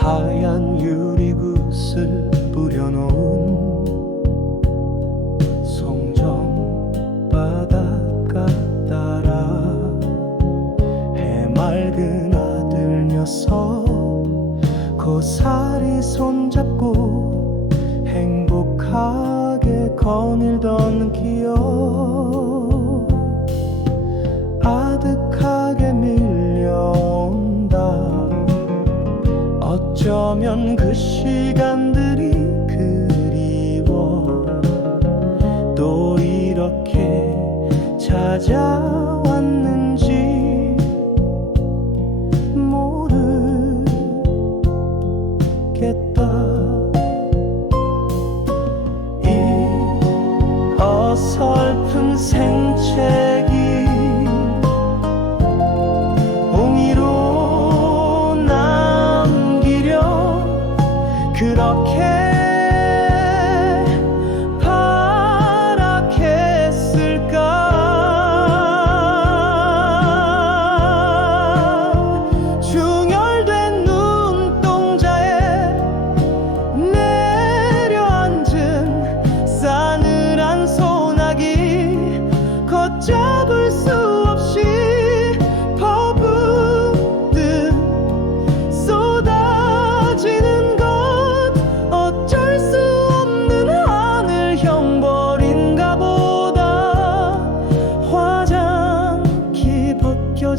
하얀 유리굿을 뿌려놓은 송정 바닷가 따라 해맑은 아들 녀석 고사리 손잡고 행복하게 거닐던 시간들이 그리워. 또 이렇게 찾아와.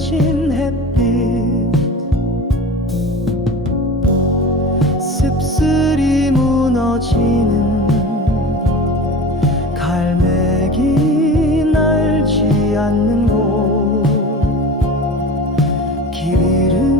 비춰진 햇빛. 씁쓸히 무너지는 갈매기 날지 않는 곳길 잃은